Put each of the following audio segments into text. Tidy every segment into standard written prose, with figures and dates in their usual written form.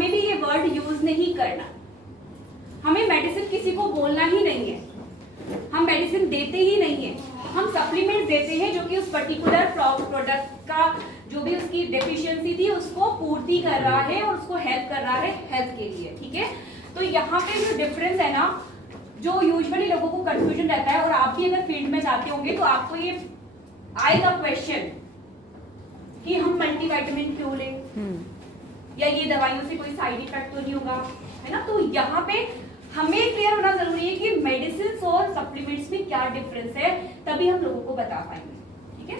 हमें भी ये वर्ड यूज नहीं करना। हमें मेडिसिन किसी को बोलना ही नहीं है, हम मेडिसिन देते ही नहीं है, हम सप्लीमेंट देते हैं जो कि उस पर्टिकुलर प्रोडक्ट का जो भी उसकी डेफिशिएंसी थी उसको पूर्ति कर रहा है और उसको हेल्प कर रहा है हेल्थ के लिए। ठीक है, तो यहाँ पे जो डिफरेंस है ना, जो यूजुअली लोगों को कंफ्यूजन रहता है, और आप भी अगर फील्ड में जाते होंगे तो आपको ये आएगा क्वेश्चन कि हम मल्टीविटामिन क्यों लें, या ये दवाइयों से कोई साइड इफेक्ट तो नहीं होगा, है ना। तो यहाँ पे हमें क्लियर होना जरूरी है कि मेडिसिन और सप्लीमेंट्स में क्या डिफरेंस है, तभी हम लोगों को बता पाएंगे। ठीक है,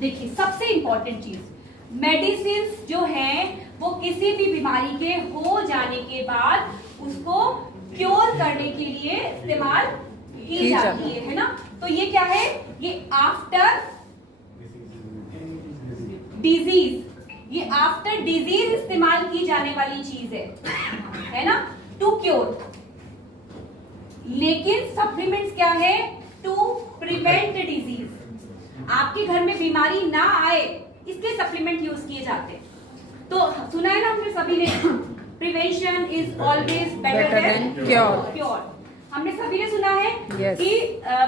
देखिए सबसे इंपॉर्टेंट चीज, मेडिसिन जो है वो किसी भी बीमारी के हो जाने के बाद उसको क्योर करने के लिए इस्तेमाल की जाती है ना। तो ये क्या है, ये आफ्टर डिजीज, ये आफ्टर डिजीज इस्तेमाल की जाने वाली चीज है ना, टू क्योर। लेकिन सप्लीमेंट्स क्या है, टू प्रिवेंट डिजीज। आपके घर में बीमारी ना आए इसके सप्लीमेंट यूज किए जाते हैं। तो सुना है ना हमने सभी ने, prevention is always better than cure. हमने सभी ने सुना है कि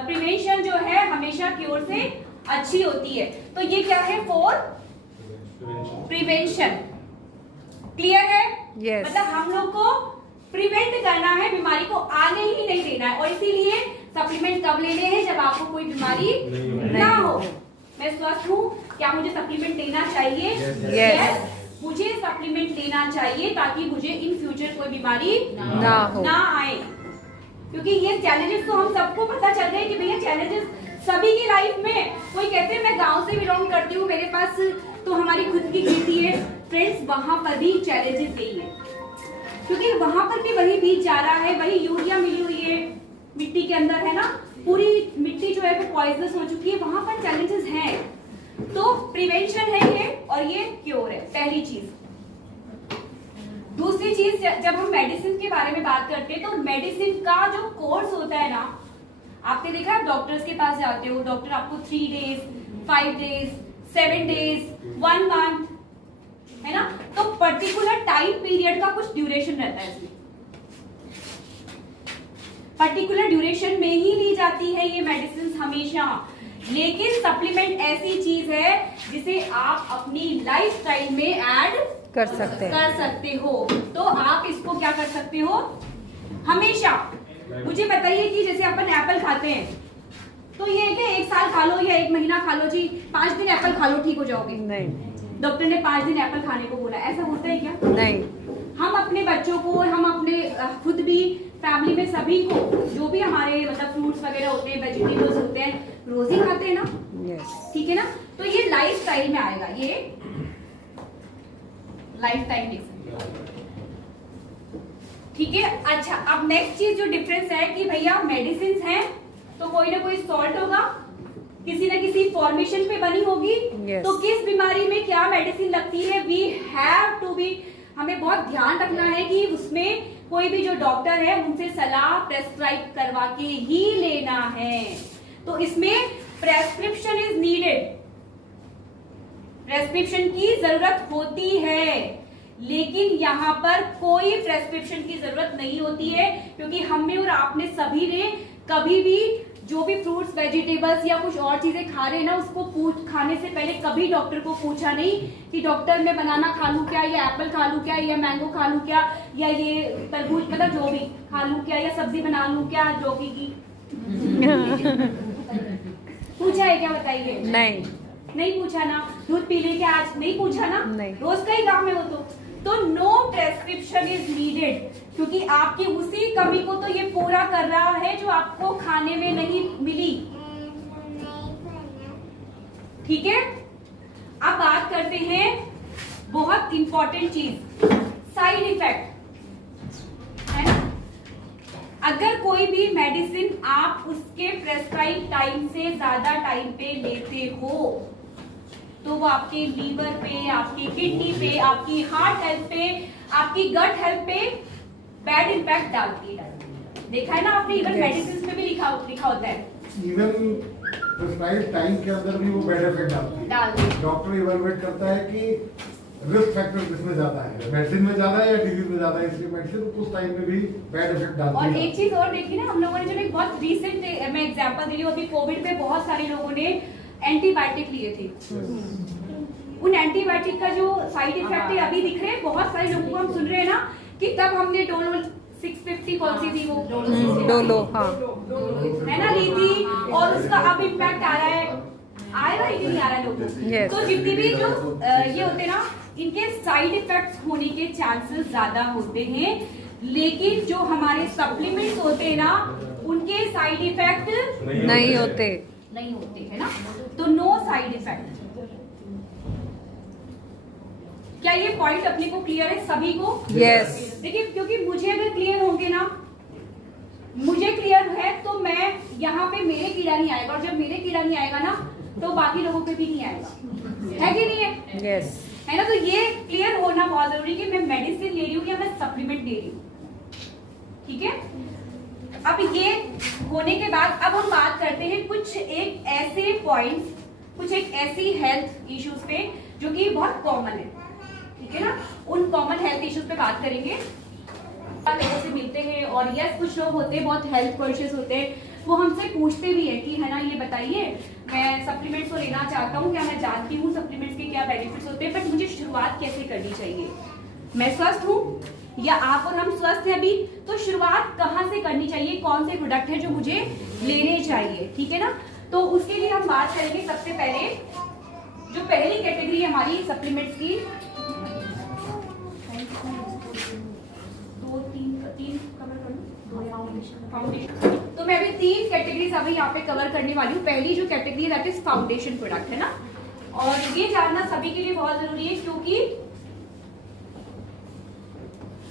प्रिवेंशन जो है हमेशा क्योर से अच्छी होती है। तो ये क्या है, फॉर प्रिवेंशन। क्लियर है? मतलब हम लोग को प्रिवेंट करना है, बीमारी को आने ही नहीं देना है। और इसीलिए सप्लीमेंट कब लेने हैं, जब आपको कोई बीमारी ना हो। मैं स्वस्थ हूँ, क्या मुझे सप्लीमेंट लेना चाहिए? Yes. मुझे सप्लीमेंट लेना चाहिए ताकि मुझे इन फ्यूचर कोई बीमारी ना आए। क्योंकि ये चैलेंजेस तो हम सबको पता चल गए कि भैया चैलेंजेस सभी की लाइफ में। कोई कहते हैं मैं गांव से बिलोंग करती हूँ, मेरे पास तो हमारी खुद की खेती है। फ्रेंड्स, वहां पर भी चैलेंजेस यही है, क्योंकि वहां पर भी वही बीज जा रहा है, वही यूरिया मिली हुई है मिट्टी के अंदर, है ना। पूरी मिट्टी जो है वो पॉइजनस हो चुकी है, वहां पर चैलेंजेस हैं। तो प्रिवेंशन है ये, और ये क्योर है, पहली चीज। दूसरी चीज, जब हम मेडिसिन के बारे में बात करते हैं तो मेडिसिन का जो कोर्स होता है ना, आपने देखा आप डॉक्टर्स के पास जाते हो, डॉक्टर आपको 3 डेज 5 डेज 7 डेज 1 मंथ, है ना। तो पर्टिकुलर टाइम पीरियड का कुछ ड्यूरेशन रहता है, इसमें पर्टिकुलर ड्यूरेशन में ही ली जाती है ये मेडिसिन हमेशा। लेकिन सप्लीमेंट ऐसी चीज है जिसे आप अपनी लाइफस्टाइल में ऐड कर सकते हो। तो आप इसको क्या कर सकते हो हमेशा। मुझे बताइए कि जैसे अपन एप्पल खाते हैं, तो ये क्या 1 साल खा लो या 1 महीना खा लो जी, 5 दिन एप्पल खा लो ठीक हो जाओगे? नहीं, डॉक्टर ने 5 दिन एप्पल खाने को बोला, ऐसा होता है क्या? नहीं। हम अपने बच्चों को, हम अपने खुद भी फैमिली में सभी को, जो भी हमारे मतलब फ्रूट्स वगैरह होते हैं, वेजिटेबल्स होते हैं, रोज ही खाते हैं ना। ठीक है ना। तो ये लाइफ स्टाइल में आएगा, ये लाइफ टाइम। ठीक है। अच्छा, अब नेक्स्ट चीज जो डिफरेंस है कि भैया मेडिसिन हैं तो कोई ना कोई सॉल्ट होगा, किसी ना किसी फॉर्मेशन पे बनी होगी। तो किस बीमारी में क्या मेडिसिन लगती है, वी हैव टू बी, हमें बहुत ध्यान रखना है कि उसमें कोई भी जो डॉक्टर है उनसे सलाह प्रेस्क्राइब करवा के ही लेना है। तो इसमें प्रेस्क्रिप्शन इज नीडेड, प्रेस्क्रिप्शन की जरूरत होती है। लेकिन यहाँ पर कोई प्रेस्क्रिप्शन की जरूरत नहीं होती है, क्योंकि हमने और आपने सभी ने कभी भी जो भी फ्रूट्स वेजिटेबल्स या कुछ और चीजें खा रहे हैं ना, उसको खाने से पहले कभी डॉक्टर को पूछा नहीं कि डॉक्टर मैं बनाना खा लूं क्या, या एप्पल खा लूं क्या, या मैंगो खा लूं क्या, या ये तरबूज, मतलब जो भी खा लूं क्या, या सब्जी बना लूं क्या जोगी की। पूछा है क्या, बताइए? नहीं पूछा ना। दूध पी ले क्या आज? नहीं पूछा ना। रोज का ही काम है वो। तो नो प्रेस्क्रिप्शन इज नीडेड, क्योंकि आपकी उसी कमी को तो ये पूरा कर रहा है जो आपको खाने में नहीं मिली। ठीक है। अब बात करते हैं बहुत इंपॉर्टेंट चीज, साइड इफेक्ट, है ना। अगर कोई भी मेडिसिन आप उसके प्रेस्क्राइब टाइम से ज्यादा टाइम पे लेते हो तो वो आपके लीवर पे, आपकी किडनी पे, आपकी हार्ट हेल्थ पे, आपकी गट हेल्थ पे बैड इम्पैक्ट डालती है। देखा है ना आपने, इवन मेडिसिन में भी लिखा होता है। इवन प्रिस्क्राइब टाइम के अंदर भी वो बैड इफेक्ट डालती है। डॉक्टर इवैल्यूएट करता है कि रिस्क फैक्टर किसमें ज्यादा है, मेडिसिन में ज्यादा है या डिजीज में ज्यादा है, इसलिए मेडिसिन उस टाइम में भी बैड इफेक्ट डालती है। और एक चीज और देखी ना हम लोगों ने, जब एक बहुत रिसेंट मैं एग्जांपल दे रही हूँ, अभी कोविड में बहुत सारे लोगों ने एंटीबायोटिक लिए थे। उन एंटीबायोटिक का जो साइड इफेक्ट है अभी दिख रहे हैं बहुत सारे लोगों को, हम सुन रहे हैं ना कि तब हमने डोलो 650 कौन सी थी वो डोलो, हाँ है ना, ली थी, और उसका अब इम्पैक्ट आ रहा है, आएगा कि नहीं आ रहा है लोगों को। तो जितनी भी जो ये होते ना, इनके साइड इफेक्ट्स होने के चांसेस ज्यादा होते हैं, लेकिन जो हमारे सप्लीमेंट्स होते हैं ना, उनके साइड इफेक्ट नहीं होते है ना। तो नो साइड इफेक्ट। क्या ये पॉइंट अपने को क्लियर है सभी को? यस। देखिए, क्योंकि मुझे अगर क्लियर होंगे ना, मुझे क्लियर है तो मैं यहाँ पे मेरे कीड़ा नहीं आएगा, और जब मेरे कीड़ा नहीं आएगा ना तो बाकी लोगों पे भी नहीं आएगा, है कि नहीं है? यस। है ना। तो ये क्लियर होना बहुत जरूरी है कि मैं मेडिसिन ले रही हूँ या मैं सप्लीमेंट ले रही हूँ, ठीक है। अब ये होने के बाद अब हम बात करते हैं कुछ एक ऐसे पॉइंट्स, कुछ एक ऐसी हेल्थ इश्यूज पे जो कि बहुत कॉमन है, ठीक है ना। उन कॉमन हेल्थ इश्यूज पे बात करेंगे। लोगों से मिलते हैं और यस, कुछ लोग होते हैं बहुत हेल्थ कॉन्शियस होते हैं, वो हमसे पूछते भी है कि है ना, ये बताइए मैं सप्लीमेंट्स को लेना चाहता हूँ, क्या मैं जानती हूँ सप्लीमेंट्स के क्या बेनिफिट्स होते हैं, बट मुझे शुरुआत कैसे करनी चाहिए। मैं स्वस्थ हूँ या आप और हम स्वस्थ हैं अभी, तो शुरुआत कहाँ से करनी चाहिए, कौन से प्रोडक्ट है जो मुझे लेने चाहिए, ठीक है ना। तो उसके लिए हम बात करेंगे सबसे पहले जो पहली कैटेगरी है हमारी सप्लीमेंट्स की, फाउंडेशन। तो मैं अभी 3 कैटेगरीज अभी यहाँ पे कवर करने वाली हूँ। पहली जो category that is foundation product, है ना। और ये जानना सभी के लिए बहुत जरूरी है, क्योंकि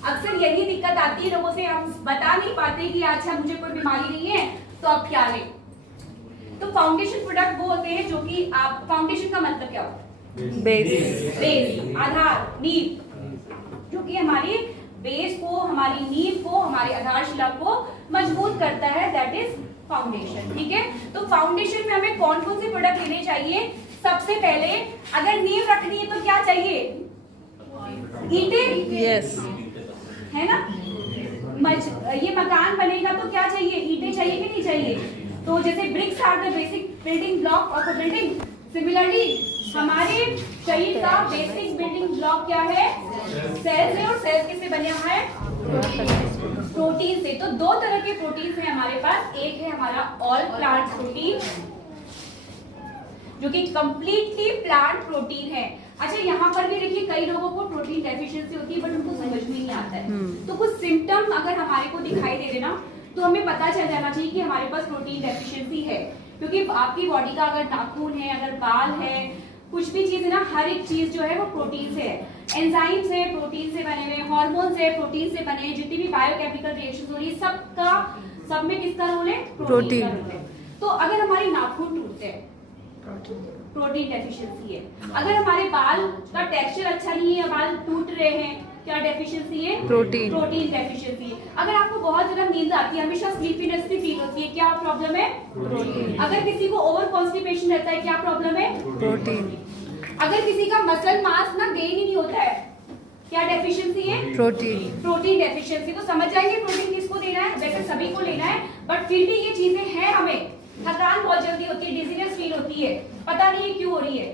अक्सर यही दिक्कत आती है लोगों से, हम बता नहीं पाते कि अच्छा मुझे कोई बीमारी नहीं है तो अब क्या लें। तो फाउंडेशन प्रोडक्ट वो होते हैं जो कि आप, फाउंडेशन का मतलब क्या होता है? बेस, आधार, नींव, जो कि हमारी बेस को, हमारी नींव को, हमारी आधारशिला को मजबूत करता है, दैट इज फाउंडेशन, ठीक है। तो फाउंडेशन में हमें कौन कौन से प्रोडक्ट लेने चाहिए? सबसे पहले अगर नींव रखनी है तो क्या चाहिए? ईंटें, यस, है ना। ये मकान बनेगा तो क्या चाहिए? ईंटें चाहिए कि नहीं चाहिए? तो जैसे bricks are the basic building block of a building, similarly हमारे शरीर का बेसिक बिल्डिंग ब्लॉक क्या है? सेल्स है, और सेल्स किससे बने हुआ है? प्रोटीन से। तो 2 तरह के प्रोटीन है हमारे पास। एक है हमारा ऑल प्लांट प्रोटीन, जो कि कंप्लीटली प्लांट प्रोटीन है। अच्छा, यहाँ पर भी देखिए कई लोगों को प्रोटीन डेफिशिएंसी होती है, बट उनको समझ में नहीं आता है। तो कुछ सिम्टम अगर हमारे को दिखाई दे रहे ना, तो हमें पता चल जाना चाहिए कि हमारे पास प्रोटीन डेफिशिएंसी है। क्योंकि आपकी बॉडी का अगर नाखून है, अगर बाल है, कुछ भी चीज है ना, हर एक चीज जो है वो प्रोटीन से है। एंजाइम्स है प्रोटीन से बने हुए, हार्मोन्स है प्रोटीन से बने, जितनी भी बायोकेमिकल रिएक्शंस हो रही है सब में किसका रोल है? प्रोटीन का रोल है। तो अगर हमारे नाखून टूटते हैं, प्रोटीन डेफिशिएंसी है। अगर हमारे बाल का टेक्सचर अच्छा नहीं है, बाल टूट रहे हैं, क्या डेफिशिएंसी है? प्रोटीन डेफिशिएंसी है। अगर आपको बहुत ज्यादा नींद आती है, हमेशा स्लीपीनेस भी फील होती है, क्या प्रॉब्लम है? प्रोटीन। अगर किसी को ओवर कॉन्स्टिपेशन रहता है, क्या प्रॉब्लम है? प्रोटीन। अगर किसी का मसल मास ना गेन ही नहीं होता है, क्या डेफिशिएंसी है? Protein deficiency. तो समझ जाएंगे प्रोटीन किसको देना है। वैसे सभी को लेना है, बट फिर भी ये चीजें हैं, हमें थकान बहुत जल्दी होती है, डिजीनेस फील होती है, पता नहीं है क्यों हो रही है,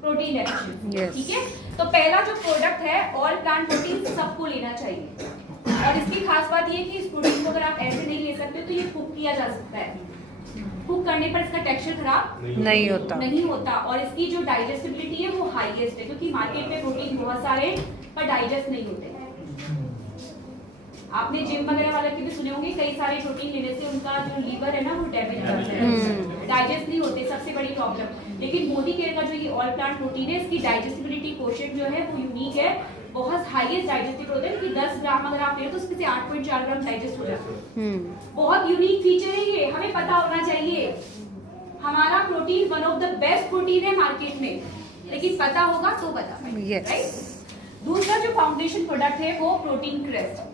प्रोटीन डेफिशिएंसी, ठीक है। तो पहला जो प्रोडक्ट है ऑल प्लांट प्रोटीन, सबको लेना चाहिए। और इसकी खास बात ये कि इस प्रोटीन को अगर आप ऐसे नहीं ले सकते तो ये कुक किया जा सकता है। कुक करने पर इसका टेक्सचर खराब नहीं होता और इसकी जो डाइजेस्टिबिलिटी है वो हाईएस्ट है, क्योंकि मार्केट में प्रोटीन बहुत सारे पर डाइजेस्ट नहीं होते। आपने जिम वगैरह वाले के भी सुने होंगे, कई सारे प्रोटीन लेने से उनका जो लीवर है ना वो डैमेज करता है, डाइजेस्ट नहीं होते, सबसे बड़ी प्रॉब्लम। लेकिन मोदी केयर का जो ये ऑल प्लांट प्रोटीन है, इसकी डाइजेस्टिबिलिटी कोशेंट जो है वो यूनिक है, बहुत हाईएस्ट डाइजेस्टिव होता है कि 10 ग्राम अगर आप ले तो उसमें से 8.4 ग्राम डाइजेस्ट हो जाता है। बहुत यूनिक फीचर है ये, हमें पता होना चाहिए। हमारा protein one of the best protein है मार्केट में, लेकिन पता होगा तो बता पाएंगे, राइट। दूसरा जो फाउंडेशन प्रोडक्ट है वो प्रोटीन क्रेस्ट।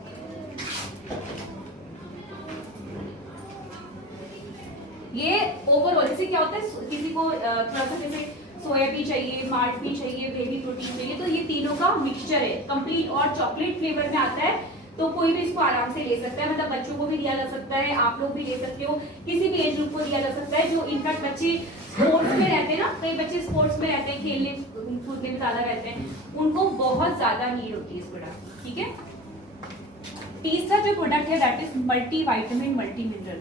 ये ओवरऑल इससे क्या होता है, किसी को थोड़ा सा जैसे सोया भी चाहिए, मार्ट भी चाहिए, बेबी प्रोटीन चाहिए, तो ये तीनों का मिक्सचर है कंप्लीट, और चॉकलेट फ्लेवर में आता है, तो कोई भी इसको आराम से ले सकता है। मतलब बच्चों को भी दिया जा सकता है, आप लोग भी ले सकते हो, किसी भी एज ग्रुप को दिया जा सकता है। जो इनफैक्ट बच्चे स्पोर्ट्स में रहते हैं ना, कई बच्चे स्पोर्ट्स में रहते हैं, खेलने कूदने में ज्यादा रहते हैं, उनको बहुत ज्यादा नीड होती है इस प्रोडक्ट। ठीक है, तीसरा जो प्रोडक्ट है that is multi vitamin multi mineral.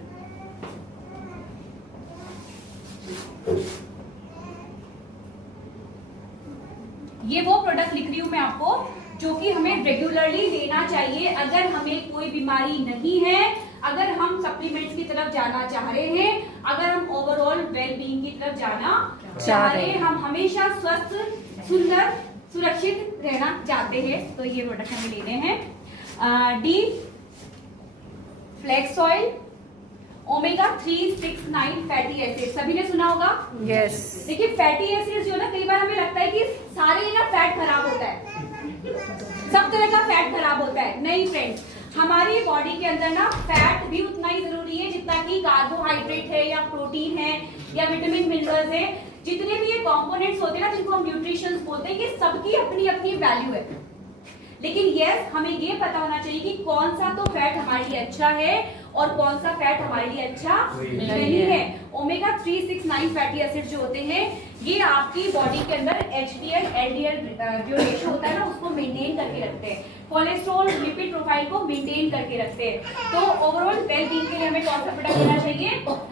ये वो प्रोडक्ट लिख रही हूं मैं आपको जो कि हमें रेगुलरली लेना चाहिए अगर हमें कोई बीमारी नहीं है, अगर हम सप्लीमेंट्स की तरफ जाना चाह रहे हैं, अगर हम ओवरऑल वेल बीइंग की तरफ जाना चाह रहे हैं, हम हमेशा स्वस्थ, सुंदर, सुरक्षित रहना चाहते हैं, तो ये प्रोडक्ट हमें लेने हैं। D flex oil, omega 369 fatty acid, सभी ने सुना होगा। यस। देखिए फैटी एसिड जो ना, कई बार हमें लगता है कि सारे ना फैट खराब होता है, सब तरह का फैट खराब होता है। नहीं फ्रेंड्स, हमारी बॉडी के अंदर ना फैट भी उतना ही जरूरी है जितना कि कार्बोहाइड्रेट है या प्रोटीन है या विटामिन मिनरल्स है। जितने भी ये कंपोनेंट्स होते हैं ना, जिनको हम न्यूट्रिशंस बोलते हैं, ये सबकी अपनी अपनी वैल्यू है। लेकिन यस, हमें ये पता होना चाहिए कि कौन सा तो फैट हमारे लिए अच्छा है और कौन सा फैट हमारे लिए अच्छा नहीं है। ओमेगा 369 फैटी एसिड जो होते हैं, ये आपकी बॉडी के अंदर HDL LDL जो रेशो होता है ना, उसको मेंटेन करके रखते हैं, कोलेस्ट्रॉल लिपिड प्रोफाइल को मेंटेन करके रखते हैं। तो ओवरऑल वेल बीइंग के लिए हमें कौन सा प्रोडक्ट लेना चाहिए?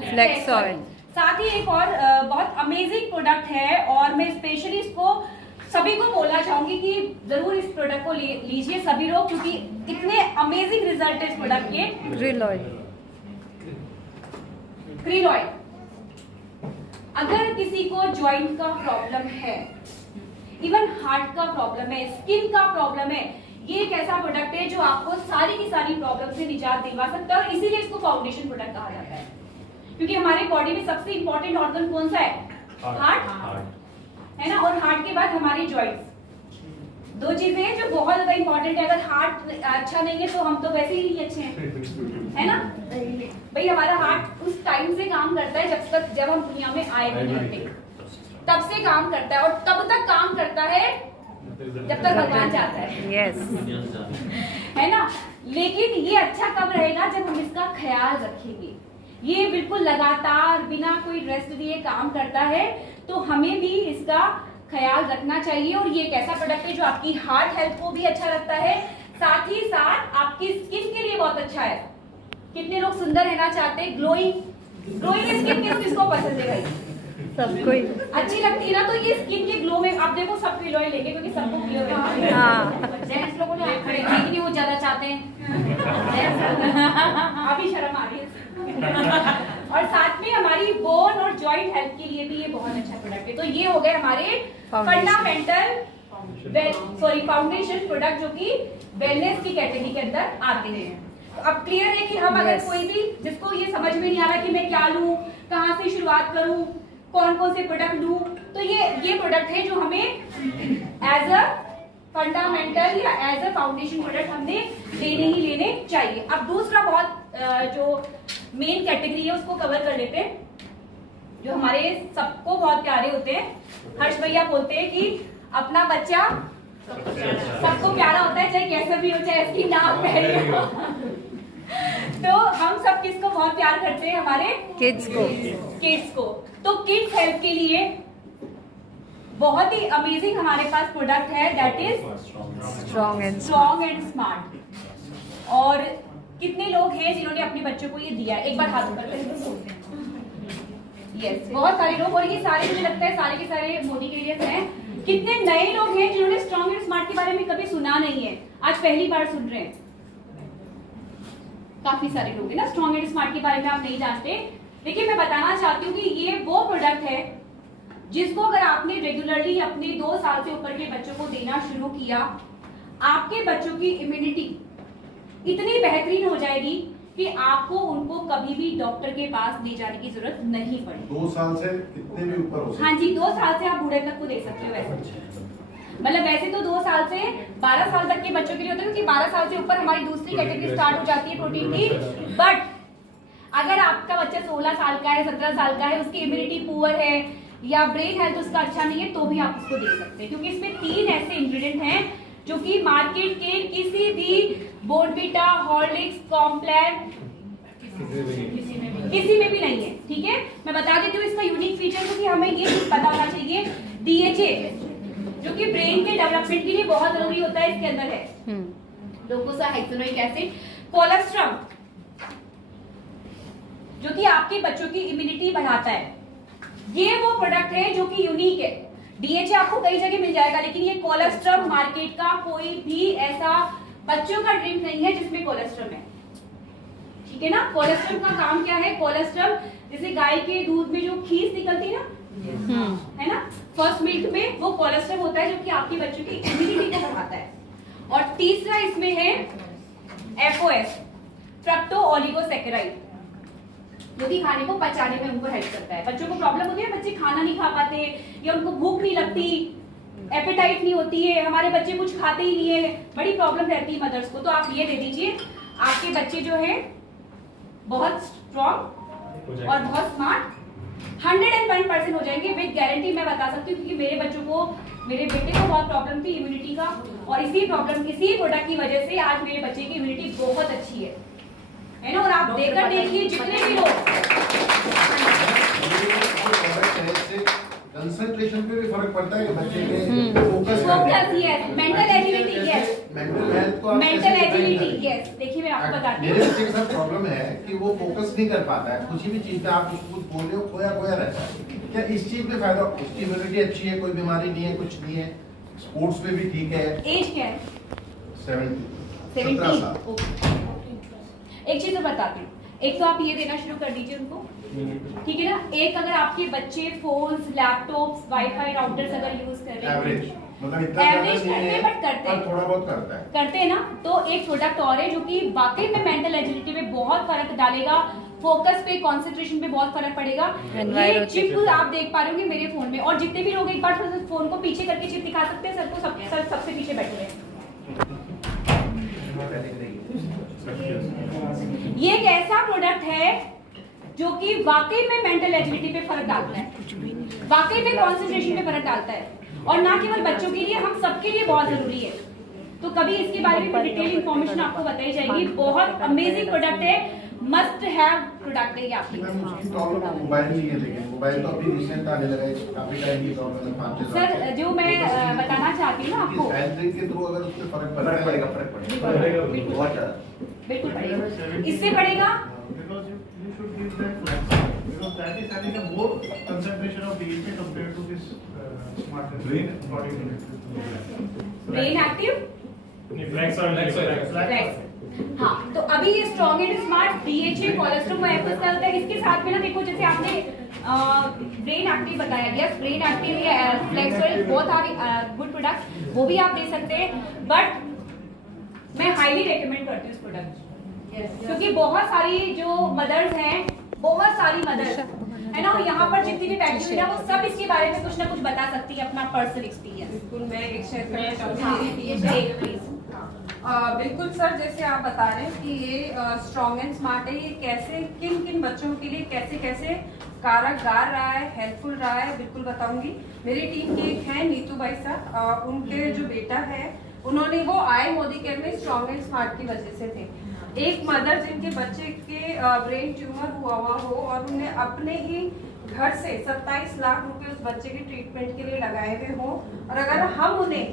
Flex oil. साथ ही एक और बहुत अमेजिंग प्रोडक्ट है, और मैं स्पेशली इसको सभी को बोलना चाहूंगी कि जरूर इस प्रोडक्ट को लीजिए सभी लोग, क्योंकि इतने अमेजिंग रिजल्ट है इस प्रोडक्ट के। Krill oil. क्रिल ऑयल, अगर किसी को जॉइंट का प्रॉब्लम है, इवन हार्ट का प्रॉब्लम है, स्किन का प्रॉब्लम है, ये एक ऐसा प्रोडक्ट है जो आपको सारी की सारी प्रॉब्लम से निजात दिलवा सकता है, और इसीलिए इसको फाउंडेशन प्रोडक्ट कहा जाता है। क्योंकि हमारी बॉडी में सबसे इंपॉर्टेंट ऑर्गन कौन सा है? हार्ट है ना, और हार्ट के बाद हमारी जॉइंट्स, दो चीजें हैं जो बहुत ज्यादा इंपॉर्टेंट है। अगर हार्ट अच्छा नहीं है तो हम तो वैसे ही नहीं अच्छे हैं, है ना भाई। हमारा हार्ट उस टाइम से काम करता है जब हम दुनिया में आए नहीं, तब से काम करता है, और तब तक काम करता है जब तक भगवान चाहता है। यस। है ना, लेकिन ये अच्छा कब रहेगा? जब हम इसका ख्याल रखेंगे। ये बिल्कुल लगातार बिना कोई रेस्ट दिए काम करता है, तो हमें भी इसका ख्याल रखना चाहिए। और ये एक ऐसा प्रोडक्ट है जो आपकी हार्ट हेल्थ को भी अच्छा रखता है, साथ ही साथ आपकी स्किन के लिए बहुत अच्छा है। कितने लोग सुंदर रहना चाहते हैं, ग्लोइंग स्किन किसको पसंद है भाई? सबको अच्छी लगती है ना, तो ये स्किन के ग्लो में आप देखो सब क्लियर लेंगे, क्योंकि सबको क्लियर है। हाँ। जेंट्स लोगों ने खड़े हैं कि नहीं, वो ज्यादा चाहते हैं, अभी शर्म आ रही है। और साथ में हमारी बोन और जॉइंट हेल्थ के लिए भी ये बहुत अच्छा प्रोडक्ट है। तो ये हो गए हमारे फंडामेंटल फाउंडेशन प्रोडक्ट जो कि वेलनेस की कैटेगरी के अंदर आते हैं। तो अब क्लियर है कि हम अगर कोई भी जिसको ये समझ में नहीं आ रहा कि मैं क्या लूं, कहां से शुरुआत करूं, कौन कौन से प्रोडक्ट लूं, तो ये प्रोडक्ट है जो हमें एज अ फंडामेंटल या एज अ फाउंडेशन प्रोडक्ट हमने लेने ही लेने चाहिए। अब दूसरा बहुत जो मेन कैटेगरी है उसको कवर कर लेते हैं, जो हमारे सबको बहुत प्यारे होते हैं। हर्ष भैया बोलते हैं कि अपना बच्चा सबको प्यारा होता है, चाहे कैसा भी हो, चाहे इसकी नाम पहले हो। तो हम सब किसको बहुत प्यार करते हैं? हमारे किड्स को। तो किड्स हेल्थ के लिए बहुत ही अमेजिंग हमारे पास प्रोडक्ट है, that is strong and smart. और कितने लोग हैं जिन्होंने अपने बच्चों को ये दिया है? एक बार हाथ ऊपर करें। यस, बहुत सारे लोग, और ये सारे मुझे लगता है सारे के सारे मोदी के लिए हैं। कितने नए लोग हैं जिन्होंने स्ट्रॉन्ग एंड स्मार्ट के बारे में कभी सुना नहीं है, आज पहली बार सुन रहे हैं? काफी सारे लोग हैं ना, स्ट्रॉन्ग एंड स्मार्ट के बारे में आप नहीं जानते। लेकिन मैं बताना चाहती हूँ कि ये वो प्रोडक्ट है जिसको अगर आपने रेगुलरली अपने 2 साल से ऊपर के बच्चों को देना शुरू किया, आपके बच्चों की इम्यूनिटी इतनी बेहतरीन हो जाएगी कि आपको उनको कभी भी डॉक्टर के पास ले जाने की जरूरत नहीं पड़ेगी। 2 साल से कितने भी ऊपर हो सकते? हाँ जी, 2 साल से आप बूढ़े तक को दे सकते हो। मतलब वैसे तो 2 साल से 12 साल तक के बच्चों के लिए होता है, क्योंकि 12 साल से ऊपर हमारी दूसरी कैटेगरी स्टार्ट हो जाती है प्रोटीन की। बट अगर आपका बच्चा 16 साल का है, 17 साल का है, उसकी इम्यूनिटी पुअर है या ब्रेन हेल्थ उसका अच्छा नहीं है, तो भी आप उसको दे सकते हैं, क्योंकि इसमें 3 ऐसे इंग्रेडिएंट हैं जो कि मार्केट के किसी भी बॉर्नविटा, हॉर्लिक्स, कॉम्प्लान किसी में भी नहीं है। ठीक है, मैं बता देती हूँ इसका यूनिक फीचर, क्योंकि हमें ये चीज पता होना चाहिए। DHA जो कि ब्रेन के डेवलपमेंट के लिए बहुत जरूरी होता है, इसके अंदर है डोकोसाहेक्सोनोइक एसिड, कोलेस्ट्रम जो कि आपके बच्चों की इम्यूनिटी बढ़ाता है। ये वो प्रोडक्ट है जो कि यूनिक है। DHA आपको कई जगह मिल जाएगा, लेकिन ये कोलेस्ट्रम मार्केट का कोई भी ऐसा बच्चों का ड्रिंक नहीं है जिसमें कोलेस्ट्रम है। ठीक है ना, कोलेस्ट्रम का काम क्या है? कोलेस्ट्रम जैसे गाय के दूध में जो खीस निकलती है ना, है ना, फर्स्ट मिल्क में वो कोलेस्ट्रम होता है जो कि आपके बच्चों की इम्यूनिटी को बढ़ाता है। और तीसरा इसमें है FOS, फ्रक्टो ओलिगोसैकेराइड, जो कि खाने को पचाने में उनको हेल्प करता है। बच्चों को प्रॉब्लम होती है, बच्चे खाना नहीं खा पाते या उनको भूख नहीं लगती, एपेटाइट नहीं होती है, हमारे बच्चे कुछ खाते ही नहीं है, बड़ी प्रॉब्लम रहती है मदर्स को। तो आप ये दे दीजिए, आपके बच्चे जो है बहुत स्ट्रॉन्ग और बहुत स्मार्ट 101% हो जाएंगे विद गारंटी। मैं बता सकती हूँ, क्योंकि मेरे बच्चों को, मेरे बेटे को बहुत प्रॉब्लम थी इम्यूनिटी का, और इसी प्रोडक्ट की वजह से आज मेरे बच्चे की इम्यूनिटी बहुत अच्छी है ना। और आप देकर देखिए जितने भी लोग, कंसंट्रेशन पे भी फर्क पड़ता है कि बच्चे के focus, yes, mental agility, yes, mental health को, मेंटल एजिलिटी, यस। देखिए मैं आपको बताती हूँ, मेरे बच्चे के साथ प्रॉब्लम है कि वो फोकस नहीं कर पाता है, किसी भी चीज पे आप उसको कुछ बोल रहे हो, खोया खोया रहता है। क्या इस चीज में फायदा? उसकी इम्यूनिटी अच्छी है, कोई बीमारी नहीं है, कुछ नहीं है, स्पोर्ट्स में भी ठीक है। एज क्या है? 17 साल। एक चीज तो बताती हूँ, एक तो आप ये देना शुरू कर दीजिए उनको, ठीक है ना। एक अगर आपके बच्चे फोन्स, लैपटॉप्स, वाईफाई राउटर्स अगर यूज कर रहे हैं, एवरेज मतलब इतना एवरेज करते हैं, बट करते हैं, थोड़ा बहुत करते हैं ना, तो एक प्रोडक्ट और है जो कि वाकई में मेंटल एजिलिटी में बहुत फर्क डालेगा, फोकस पे, कंसंट्रेशन पे बहुत फर्क पड़ेगा। ये चिप आप देख पा रहे होंगे मेरे फोन में, और जितने भी लोग एक बार थोड़ा सा फोन को पीछे करके चिप दिखा सकते हैं, सर को सबसे पीछे बैठे हुए। ये एक ऐसा प्रोडक्ट है जो कि वाकई में मेंटल एजिलिटी पे फर्क डालता है, वाकई में कंसंट्रेशन पे फर्क डालता है, और ना केवल बच्चों के लिए, हम सबके लिए बहुत जरूरी है। तो कभी इसके बारे में डिटेल इंफॉर्मेशन आपको बताई जाएगी। बहुत अमेजिंग प्रोडक्ट है, मस्ट हैव प्रोडक्ट है ये आपके लिए। मोबाइल नहीं है, लेकिन मोबाइल तो अभी रिसेंट आने लगा है, काफी टाइम की प्रॉब्लम है, 5-6 साल। सर जो मैं बताना चाहती हूँ ना आपको, हेल्थ ड्रिंक के थ्रू अगर उससे फर्क पड़ेगा, बहुत ज्यादा, बिल्कुल पड़ेगा, इससे पड़ेगा। Because that is having a more concentration of DHA compared to this smart brain according to it. Brain active, Flex. हाँ, तो अभी ये strong and smart DHA, cholesterol को एफएस करता है। इसके साथ में ना देखो, जैसे आपने ब्रेन एक्टिव बताया गया, ब्रेन एक्टिव या फ्लेक्स ऑयल, बहुत आर गुड प्रोडक्ट, वो भी आप दे सकते हैं। बट मैं हाईली रेकमेंड करती हूँ इस प्रोडक्ट, क्योंकि बहुत सारी जो मदर्स हैं, बहुत सारी मदर्स है ना, यहाँ पर जितनी भी बैठी है वो सब इसके बारे में कुछ ना कुछ बता सकती है, अपना पर्सनल एक्सपीरियंस। बिल्कुल, मैं एक शेयर करना चाहूँगी। बिल्कुल सर, जैसे आप बता रहे हैं कि ये स्ट्रॉन्ग एंड स्मार्ट है, ये कैसे किन किन बच्चों के लिए कैसे कैसे कारगर रहा है, हेल्पफुल रहा है, बिल्कुल बताऊंगी। मेरी टीम के एक है नीतू भाई साहब, उनके जो बेटा है, उन्होंने वो आए मोदी केयर में स्ट्रॉन्ग एंड स्मार्ट की वजह से थे। एक मदर जिनके बच्चे के ब्रेन ट्यूमर हुआ हो और उन्हें अपने ही घर से 27 लाख रुपए उस बच्चे के ट्रीटमेंट के लिए लगाए हुए हो, और अगर हम उन्हें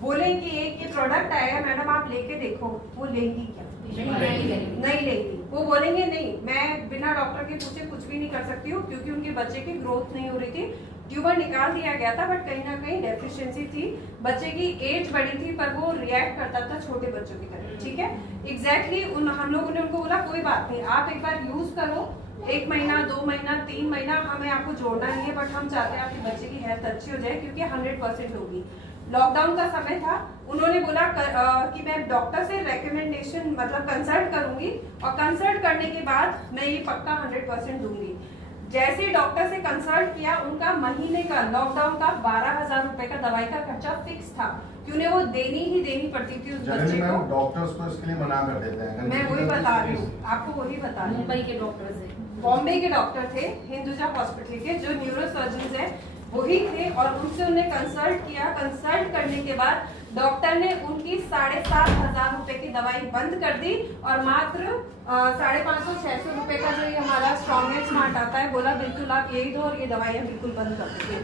बोले कि एक ये प्रोडक्ट आएगा मैडम आप लेके देखो, वो लेंगी क्या? नहीं लेंगी। वो बोलेंगे नहीं, मैं बिना डॉक्टर के पूछे कुछ भी नहीं कर सकती हूँ, क्योंकि उनके बच्चे की ग्रोथ नहीं हो रही थी, ट्यूमर निकाल दिया गया था, बट कहीं ना कहीं डेफिशिएंसी थी, बच्चे की एज बड़ी थी पर वो रिएक्ट करता था छोटे बच्चों की तरह। ठीक है, एग्जैक्टली हम लोगों ने उनको बोला कोई बात नहीं, आप एक बार यूज करो, 1 महीना 2 महीना 3 महीना, हमें आपको जोड़ना नहीं है, बट हम चाहते हैं आपके बच्चे की हेल्थ अच्छी हो जाए, क्योंकि 100% होगी। लॉकडाउन का समय था, उन्होंने बोला कि मैं डॉक्टर से रेकमेंडेशन मतलब कंसल्ट करूंगी, और कंसल्ट करने के बाद मैं ये पक्का 100% दूंगी। जैसे ही डॉक्टर से कंसल्ट किया, उनका महीने का लॉकडाउन का 12,000 रुपए का दवाई का खर्चा फिक्स था, कि उन्हें वो देनी पड़ती थी उस बच्चे को। डॉक्टर्स को इसके लिए मना कर देते हैं। मैं वही बता रही हूँ आपको, वही बता रही हूँ। मुंबई के डॉक्टर से, बॉम्बे के डॉक्टर थे हिंदुजा हॉस्पिटल के, जो न्यूरो सर्जन है वही थे, और उनसे उन्हें कंसल्ट किया। कंसल्ट करने के बाद डॉक्टर ने उनकी 7,500 रुपए की दवाई बंद कर दी, और मात्र 550-600 रुपए का जो ये हमारा स्ट्रॉन्ग एंड स्मार्ट आता है, बोला बिल्कुल आप यही दो और ये दवाइयाँ बिल्कुल बंद कर दीजिए।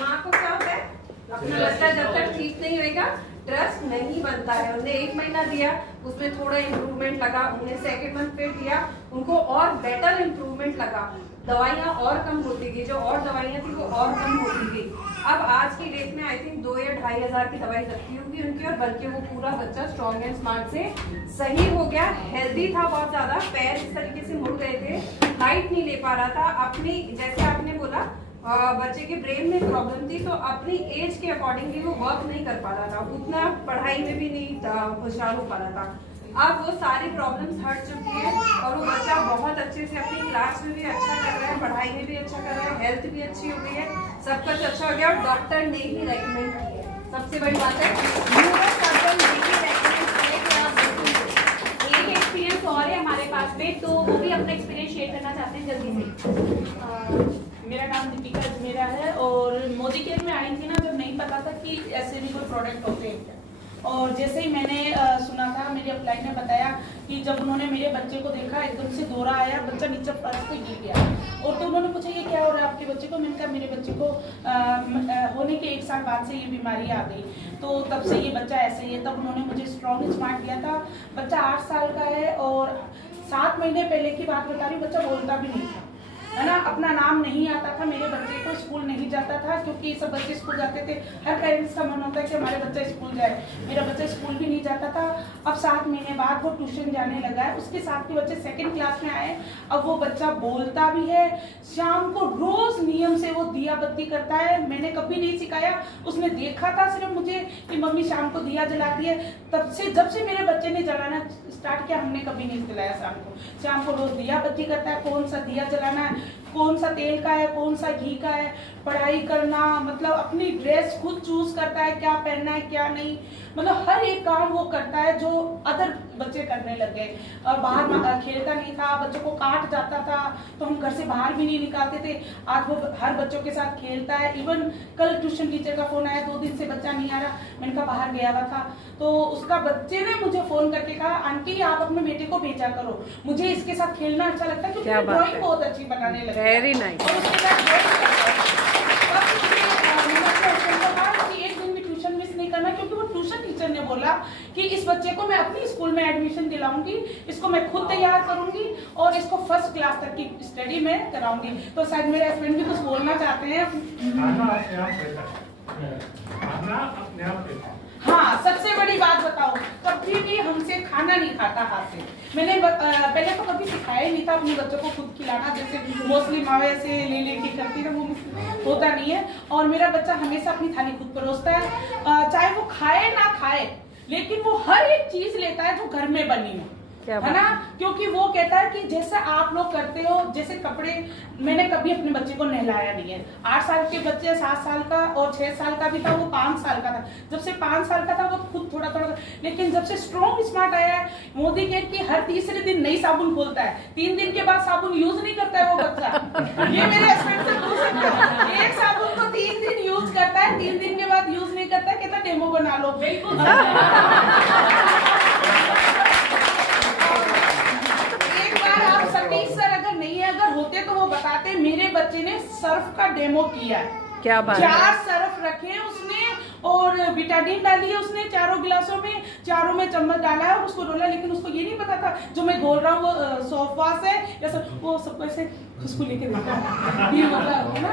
माँ को क्या है, अपना बच्चा जब तक ठीक नहीं होगा ट्रस्ट नहीं बनता है। उन्हें 1 महीना दिया, उसमें थोड़ा इम्प्रूवमेंट लगा, उन्हें सेकेंड मंथ फिर दिया, उनको और बेटर इम्प्रूवमेंट लगा, दवाइयाँ और कम होती गई, जो और दवाइयाँ थी वो और कम होती गई। अब आज की डेट में आई थिंक 2 या 2,500 की दवाई लगती होगी उनकी, और बल्कि वो पूरा बच्चा स्ट्रॉन्ग एंड स्मार्ट से सही हो गया, हेल्दी था बहुत ज्यादा, पैर इस तरीके से मुड़ गए थे, हाइट नहीं ले पा रहा था अपनी, जैसे आपने बोला बच्चे के ब्रेन में प्रॉब्लम थी, तो अपनी एज के अकॉर्डिंगली वो वर्क नहीं कर पा रहा था, उतना पढ़ाई में भी नहीं होशियार हो पा रहा था। अब वो सारी प्रॉब्लम्स हट चुकी है, और वो बच्चा बहुत अच्छे से अपनी क्लास में भी अच्छा कर रहा है, पढ़ाई में भी अच्छा कर रहा है, हेल्थ भी अच्छी हो गई है, सब कुछ अच्छा हो गया, और डॉक्टर ने ही रेकमेंड किया है। सबसे बड़ी बात है, न्यूरो सर्जन ने ही रेकमेंड किया कि आप बिल्कुल। एक एक्सपीरियंस और है हमारे पास में, तो वो भी अपना एक्सपीरियंस शेयर करना चाहते हैं जल्दी से। मेरा नाम दीपिका अजमेरा है, और मोदी केयर में आई थी ना, जब नहीं पता था कि ऐसे भी कोई प्रोडक्ट होते हैं क्या, और जैसे ही मैंने सुना था, मेरे अपलाइन ने बताया कि जब उन्होंने मेरे बच्चे को देखा, एकदम से दौरा आया, बच्चा नीचे फर्श पे गिर गया, और तो उन्होंने पूछा ये क्या हो रहा है आपके बच्चे को। मैंने कहा मेरे बच्चे को होने के 1 साल बाद से ये बीमारी आ गई, तो तब से ये बच्चा ऐसे ही है। तब उन्होंने मुझे स्ट्रॉन्ग स्मार्ट दिया था। बच्चा 8 साल का है, और 7 महीने पहले की बात बता रही हूँ, बच्चा बोलता भी नहीं था, है ना, अपना नाम नहीं आता था, मेरे बच्चे को स्कूल नहीं जाता था, क्योंकि सब बच्चे स्कूल जाते थे, हर पेरेंट्स का मन होता है कि हमारे बच्चा स्कूल जाए, मेरा बच्चा स्कूल भी नहीं जाता था। अब 7 महीने बाद वो ट्यूशन जाने लगा है, उसके साथ के बच्चे 2nd क्लास में आए, अब वो बच्चा बोलता भी है, शाम को रोज नियम से वो दिया बत्ती करता है। मैंने कभी नहीं सिखाया, उसने देखा था सिर्फ मुझे कि मम्मी शाम को दिया जलाती है, तब से जब से मेरे बच्चे ने जलाना स्टार्ट किया, हमने कभी नहीं जलाया। शाम को रोज दिया बत्ती करता है, कौन सा दिया जलाना है, कौन सा तेल का है, कौन सा घी का है, पढ़ाई करना, मतलब अपनी ड्रेस खुद चूज करता है, क्या पहनना है क्या नहीं, मतलब हर एक काम वो करता है जो अदर बच्चे करने लगे। बाहर खेलता नहीं था, बच्चों को काट जाता था, तो हम घर से बाहर भी नहीं निकालते थे। आज वो हर बच्चों के साथ खेलता है। इवन कल ट्यूशन टीचर का फोन आया, 2 दिन से बच्चा नहीं आ रहा, मैंने कहा बाहर गया हुआ था, तो उसका बच्चे ने मुझे फोन करके कहा आंटी आप अपने बेटे को भेजा करो, मुझे इसके साथ खेलना अच्छा लगता है, क्योंकि ड्राइंग बहुत अच्छी बनाने लगी। Very nice. और उसके बाद एक दिन भी ट्यूशन मिस नहीं करना, क्योंकि वो ट्यूशन टीचर ने बोला कि इस बच्चे को मैं अपनी स्कूल में एडमिशन दिलाऊंगी, इसको मैं खुद तैयार करूंगी, और इसको 1st क्लास तक की स्टडी में कराऊंगी। तो शायद मेरे हस्बैंड भी कुछ बोलना चाहते हैं। हाँ, सबसे बड़ी बात बताओ, कभी भी हमसे खाना नहीं खाता हाथ से। मैंने पहले तो कभी सिखाया ही नहीं था अपने बच्चों को खुद खिलाना, जैसे मोस्टली मावे से ले के करती है, वो होता नहीं है। और मेरा बच्चा हमेशा अपनी थाली खुद परोसता है, चाहे वो खाए ना खाए, लेकिन वो हर एक चीज लेता है जो घर में बनी हो, है ना, क्योंकि वो कहता है कि जैसा आप लोग करते हो, जैसे कपड़े, मैंने कभी अपने बच्चे को नहलाया नहीं है। 8 साल के बच्चे, 7 साल का और 6 साल का भी था, वो 5 साल का था। जब से 5 साल का था वो खुद थोड़ा थोड़ा, लेकिन जब से स्ट्रॉन्ग स्मार्ट आया है, मोदी केयर की हर तीसरे दिन नई साबुन खोलता है, 3 दिन के बाद साबुन यूज नहीं करता है वो बच्चा। ये मेरे हस्बैंड से पूछ सकते हो, एक साबुन को 3 दिन यूज करता है, 3 दिन के बाद यूज नहीं करता है, कहता डेमो बना लो। बिल्कुल सर अगर नहीं है, अगर होते तो वो बताते, मेरे बच्चे ने सर्फ का डेमो किया है। क्या बात, 4 सर्फ रखे उसने, और बिटाडीन डाली है उसने 4 गिलासों में, 4 में चम्मच डाला है और उसको डोला, लेकिन उसको ये नहीं पता था जो मैं घोल रहा हूँ वो सॉफ्ट वॉश है या सब, वो सबको ऐसे खुशबू लेके देता है, ये मतलब है ना।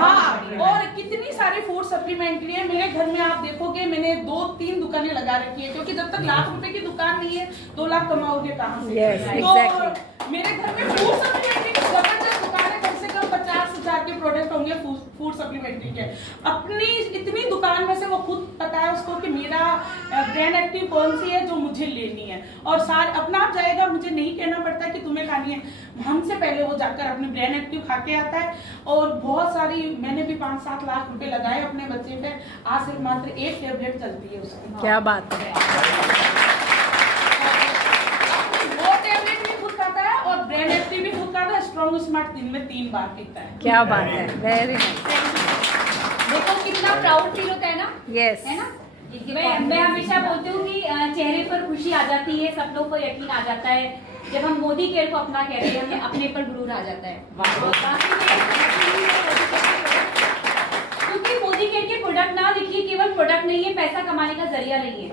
हाँ, और कितनी सारी फूड सप्लीमेंट्री है मेरे घर में, आप देखोगे मैंने 2-3 दुकानें लगा रखी है, क्योंकि जब तक लाख रुपए की दुकान नहीं है 2 लाख कमाओगे कहाँ से। Yes, तो exactly. मेरे घर में फूड सप्लीमेंट्री की जबरदस्त दुकान है, कम से कम 50,000 के प्रोडक्ट होंगे फूड सप्लीमेंट्री के, अपनी इतनी दुकान में से वो खुद पता है उसको कि मेरा ब्रेन एक्टिव कौन सी है जो मुझे लेनी है, और साथ अपना आप जाएगा, मुझे नहीं कहना पड़ता कि तुम्हें खानी है, हमसे पहले वो जाकर अपनी ब्रेन एक्टिव खा के आता है। और बहुत सारी, मैंने भी 5-7 लाख रुपए लगाए अपने बच्चे पे, आज सिर्फ मात्र 1 टेबलेट चलती है उसकी। क्या बात है। वो टेबलेट भी खुद खाता है और ब्रेन एक्टिव भी खुद खाता है, स्ट्रॉन्ग स्मार्ट दिन में 3 बार पीता है। क्या बात है, वेरी नाइस। देखो कितना प्राउड फील होता है ना, यस, है ना। मैं हमेशा बोलती हूँ कि चेहरे पर खुशी आ जाती है, सब लोग को यकीन आ जाता है जब हम मोदी केयर को अपना कहते हैं, हमें अपने पर गुरूर आ जाता है। क्योंकि मोदी केयर के प्रोडक्ट ना, देखिए केवल प्रोडक्ट नहीं है, पैसा कमाने का जरिया नहीं है,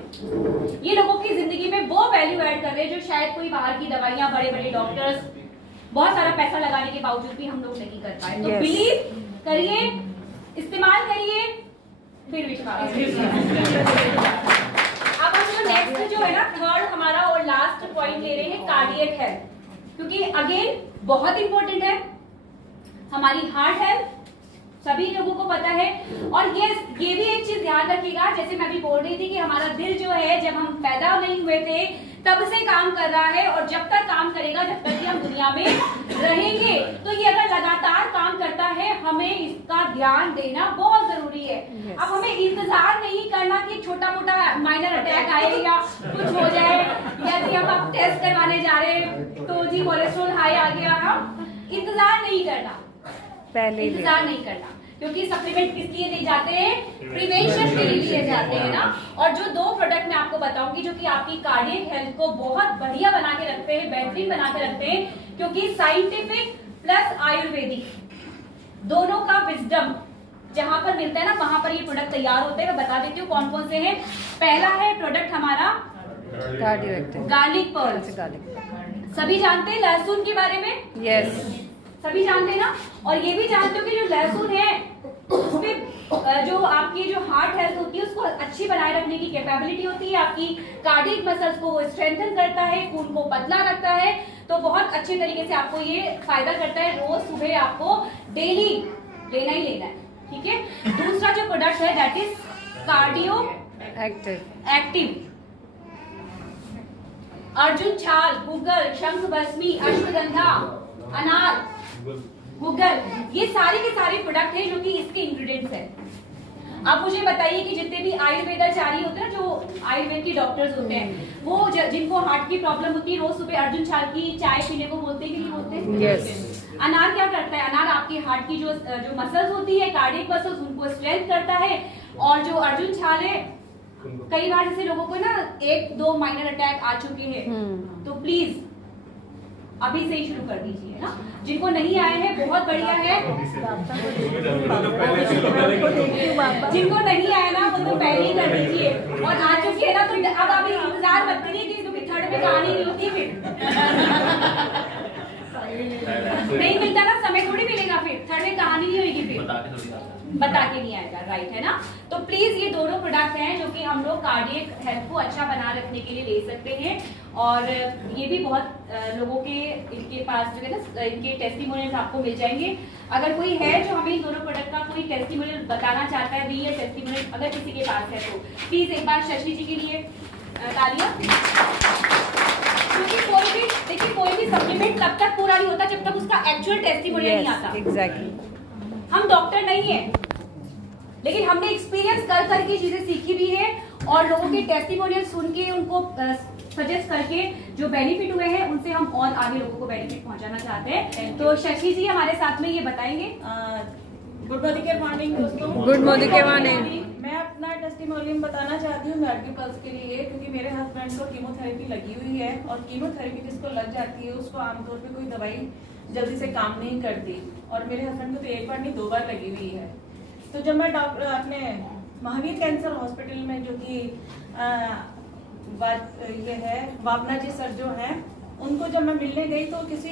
ये लोगों की जिंदगी में वो वैल्यू ऐड कर रहे हैं जो शायद कोई बाहर की दवाइयां, बड़े बड़े डॉक्टर्स बहुत सारा पैसा लगाने के बावजूद भी हम लोग नहीं कर पाए। तो बिलीव करिए, इस्तेमाल करिए, फिर विश्वास। अब हम जो नेक्स्ट जो है ना, थर्ड हमारा और लास्ट पॉइंट ले रहे हैं कार्डियक हेल्थ, क्योंकि अगेन बहुत इंपॉर्टेंट है हमारी हार्ट हेल्थ, सभी लोगों को पता है। और ये भी एक चीज ध्यान रखिएगा, जैसे मैं भी बोल रही थी कि हमारा दिल जो है जब हम पैदा नहीं हुए थे तब से काम कर रहा है, और जब तक काम करेगा, जब तक कि हम दुनिया में रहेंगे। तो ये अगर लगातार काम करता है, हमें इसका ध्यान देना बहुत जरूरी है। अब हमें इंतजार नहीं करना कि छोटा मोटा माइनर अटैक आए या कुछ हो जाए, या कि हम अब टेस्ट करवाने जा रहे हैं तो जी कोलेस्ट्रॉल हाई आ गया, हम इंतजार नहीं करना, पहले इंतजार नहीं करना, क्योंकि सप्लीमेंट किस लिए दिए जाते हैं, प्रिवेंशन के लिए दिए जाते हैं ना। और जो 2 प्रोडक्ट मैं आपको बताऊंगी जो कि आपकी कार्डियक हेल्थ को बहुत बढ़िया बना के रखते हैं, बेहतरीन बना के रखते हैं, क्योंकि साइंटिफिक प्लस आयुर्वेदिक दोनों का विजडम जहां पर मिलता है ना, वहां पर ये प्रोडक्ट तैयार होते हैं। मैं बता देती हूँ कौन कौन से हैं। पहला है प्रोडक्ट हमारा गार्लिक पर्ल्स, सभी जानते हैं लहसुन के बारे में, यस, सभी जानते हैं ना। और ये भी जानते हो कि जो लहसुन है उसमें जो आपकी जो हार्ट हेल्थ होती है उसको अच्छी बनाए रखने की कैपेबिलिटी होती है, आपकी कार्डियक मसल्स को स्ट्रेंथन करता है, खून को पतला रखता है, तो बहुत अच्छे तरीके से आपको ये फायदा करता है। रोज सुबह आपको डेली लेना ही लेना है, ठीक है। दूसरा जो प्रोडक्ट है that is cardio active, Arjun छाल, गूगल, शंख भस्मी, अश्वगंधा, अनार, गूगल, ये सारे के सारे प्रोडक्ट हैं जो कि इसके इंग्रेडिएंट्स हैं। आप मुझे बताइए कि जितने भी आयुर्वेदाचार्य होते हैं, जो आयुर्वेद के डॉक्टर्स होते हैं, वो जिनको हार्ट की प्रॉब्लम होती है, रोज सुबह अर्जुन छाल की चाय पीने को बोलते हैं कि नहीं बोलते हैं? यस। अनार क्या करता है, अनार आपके हार्ट की जो मसल्स होती है, कार्डियक मसल्स, उनको स्ट्रेंथ करता है। और जो अर्जुन छाल है, कई बार जैसे लोगों को ना 1-2 माइनर अटैक आ चुके हैं, तो प्लीज अभी से ही शुरू कर दीजिए ना। जिनको नहीं आए हैं बहुत बढ़िया है, जिनको नहीं आया ना वो तो पहले ही कर दीजिए, और आ चुके हैं ना तो अब अभी इंतजार मत करिए कि क्योंकि थर्ड में कहानी नहीं होती, फिर नहीं मिलता ना, समय थोड़ी मिलेगा, फिर थर्ड में कहानी नहीं होगी, फिर बता के नहीं आएगा, राइट है ना। तो प्लीज ये दोनों प्रोडक्ट हैं जो कि हम लोग कार्डियक हेल्थ को अच्छा बना रखने के लिए ले सकते हैं। और ये भी बहुत लोगों के इनके पास जो है ना, इनके टेस्टिमोनियल्स आपको मिल जाएंगे। अगर कोई है जो हमें इन दोनों प्रोडक्ट का कोई टेस्टिमोनियल बताना चाहता है, रियल टेस्टिमोनियल अगर किसी के पास है, तो प्लीज एक बार शशि जी के लिए तालियां। क्योंकि कोई भी देखिए, कोई भी सप्लीमेंट तब तक पूरा नहीं होता जब तक उसका एक्चुअल टेस्टिमोनियल नहीं आता। एग्जैक्टली। हम डॉक्टर नहीं है, लेकिन हमने एक्सपीरियंस कर करके चीजें सीखी भी है, और लोगों के टेस्टिमोनियल सुन के उनको सजेस्ट करके जो बेनिफिट हुए हैं उनसे हम और आगे लोगों को बेनिफिट पहुंचाना चाहते हैं। तो शशि जी हमारे साथ में ये बताएंगे। गुड मॉर्निंग दोस्तों। Good morning. मैं अपना टेस्टिमोनियल बताना चाहती हूँ गार्डियक पल्स के लिए, क्योंकि मेरे हस्बैंड को कीमोथेरेपी लगी हुई है, और कीमोथेरेपी जिसको लग जाती है उसको आमतौर पे कोई दवाई जल्दी से काम नहीं करती, और मेरे हस्बैंड को तो 1 बार नहीं 2 बार लगी हुई है। तो जब मैं डॉक्टर अपने महावीर कैंसर हॉस्पिटल में, जो कि ये है वापना जी सर जो हैं, उनको जब मैं मिलने गई तो किसी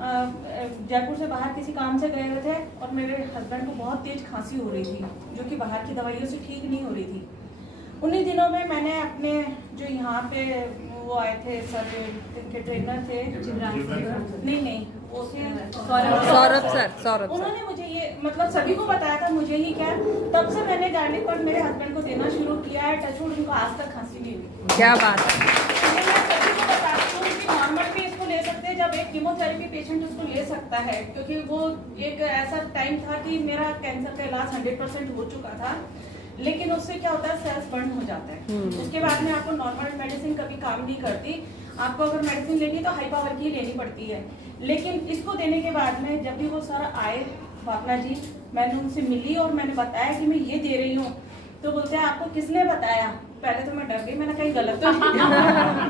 जयपुर से बाहर किसी काम से गए हुए थे, और मेरे हस्बैंड को बहुत तेज खांसी हो रही थी जो कि बाहर की दवाइयों से ठीक नहीं हो रही थी। उन्हीं दिनों में मैंने अपने जो यहाँ पे वो आए थे सर, इनके ट्रेनर थे, नहीं वो थे सौरभ उन्होंने मुझे ये मतलब सभी को बताया था, मुझे ही क्या, तब से मैंने गार्लिक पर्क मेरे हस्बैंड को देना शुरू किया है। टचवुड उनको आज तक खांसी नहीं हुई। क्या बात है। मैं सभी को बताती हूँ कि नॉर्मल भी इसको ले सकते हैं, जब एक कीमोथेरेपी पेशेंट उसको ले सकता है, क्योंकि वो एक ऐसा टाइम था कि मेरा कैंसर का इलाज 100% हो चुका था, लेकिन उससे क्या होता है सेल्स बर्न हो जाता है। उसके बाद में आपको नॉर्मल मेडिसिन कभी काम नहीं करती, आपको अगर मेडिसिन लेनी तो हाई पावर की लेनी पड़ती है। लेकिन इसको देने के बाद में जब भी वो सर आए भावना जी, मैंने उनसे मिली और मैंने बताया कि मैं ये दे रही हूँ, तो बोलते हैं आपको किसने बताया? पहले तो मैं डर गई, मैंने कहीं गलत तो नहीं किया,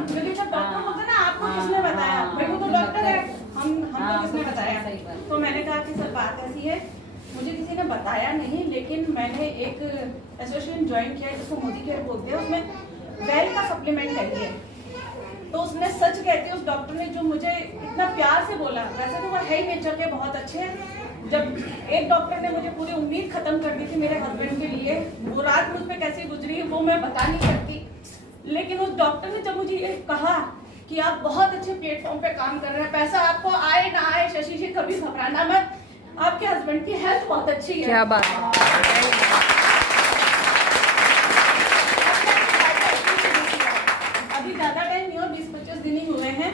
क्योंकि जब डॉक्टर बोलते ना आपको किसने बताया, मेरे को तो डॉक्टर है, हमको किसने बताया? तो मैंने कहा कि सर बात ऐसी है, मुझे किसी ने बताया नहीं, लेकिन मैंने एक एसोसिएशन ज्वाइन किया है जिसको मोदी केयर बोलते हैं, उसमें वेल का सप्लीमेंट है। तो उसने सच कहती है उस डॉक्टर ने जो मुझे इतना प्यार से बोला, वैसे तो वो है ही नेचर के बहुत अच्छे हैं। जब एक डॉक्टर ने मुझे पूरी उम्मीद खत्म कर दी थी मेरे हस्बैंड के लिए, वो रात मुझ पे कैसी गुजरी वो मैं बता नहीं सकती, लेकिन उस डॉक्टर ने जब मुझे ये कहा कि आप बहुत अच्छे प्लेटफॉर्म पे काम कर रहे हैं, पैसा आपको आए ना आए शशि जी कभी घबराना मत, आपके हस्बैंड की हेल्थ बहुत अच्छी है। क्या बात है। अभी ज्यादा टाइम नहीं हुआ, 20-25 दिन ही हुए हैं,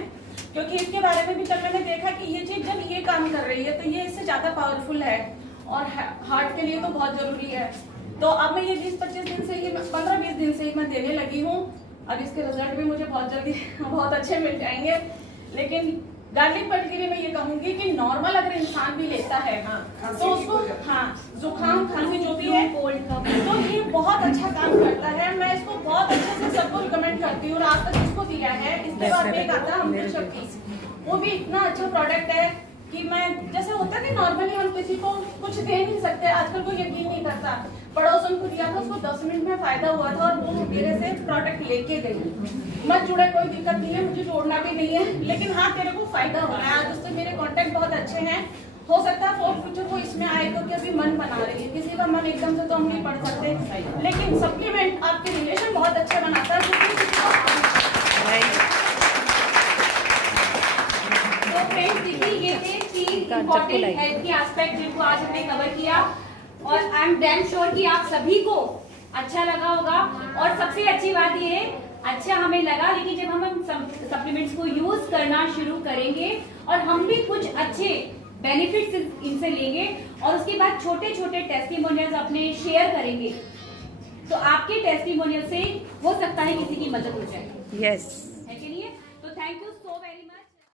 क्योंकि इसके बारे में भी जब मैंने देखा कि ये चीज जब ये काम कर रही है तो ये इससे ज्यादा पावरफुल है और हार्ट के लिए तो बहुत जरूरी है। तो अब मैं ये 20-25 दिन से ही 15-20 दिन से ही मैं देने लगी हूँ। अब इसके रिजल्ट भी मुझे बहुत जल्दी बहुत अच्छे मिल जाएंगे। लेकिन गार्लिक पर्क के लिए मैं ये कहूंगी कि नॉर्मल अगर इंसान भी लेता है तो उसको जुकाम खांसी जो भी है तो ये बहुत अच्छा काम करता है। मैं इसको बहुत अच्छे से सबको रिकमेंड करती हूँ और आज तक इसको दिया है। इसके बाद में एक आता है अमृत शक्ति, वो भी इतना अच्छा प्रोडक्ट है कि मैं जैसे होता है कि नॉर्मली हम किसी को कुछ दे नहीं सकते, आजकल कोई यकीन नहीं करता। पड़ोसन को दिया था, उसको 10 मिनट में फायदा हुआ था और वो मेरे से प्रोडक्ट लेके गई। मत जुड़े, कोई दिक्कत नहीं है, मुझे जोड़ना भी नहीं है, लेकिन हाँ तेरे को फायदा हो रहा है। आज उससे मेरे कॉन्टेक्ट बहुत अच्छे हैं, हो सकता है फॉर फ्यूचर वो इसमें आए क्योंकि अभी मन बना रही है। किसी का मन एकदम से तो हम नहीं पढ़ सकते, लेकिन सप्लीमेंट आपके रिलेशन बहुत अच्छे बनाता है। तो फ्रेंड्स देखिए, ये थे 3 इम्पोर्टेंट हेल्थ के एस्पेक्ट जिनको आज हमने कवर किया और आई एम डैम श्योर कि आप सभी को अच्छा लगा होगा। और सबसे अच्छी बात ये है, अच्छा हमें लगा, लेकिन जब हम सप्लीमेंट्स को यूज करना शुरू करेंगे और हम भी कुछ अच्छे बेनिफिट्स इनसे लेंगे और उसके बाद छोटे छोटे टेस्टिमोनियल्स अपने शेयर करेंगे, तो आपके टेस्टिमोनियल से हो सकता है किसी की मदद हो जाए। यस, है कि नहीं? तो थैंक यू।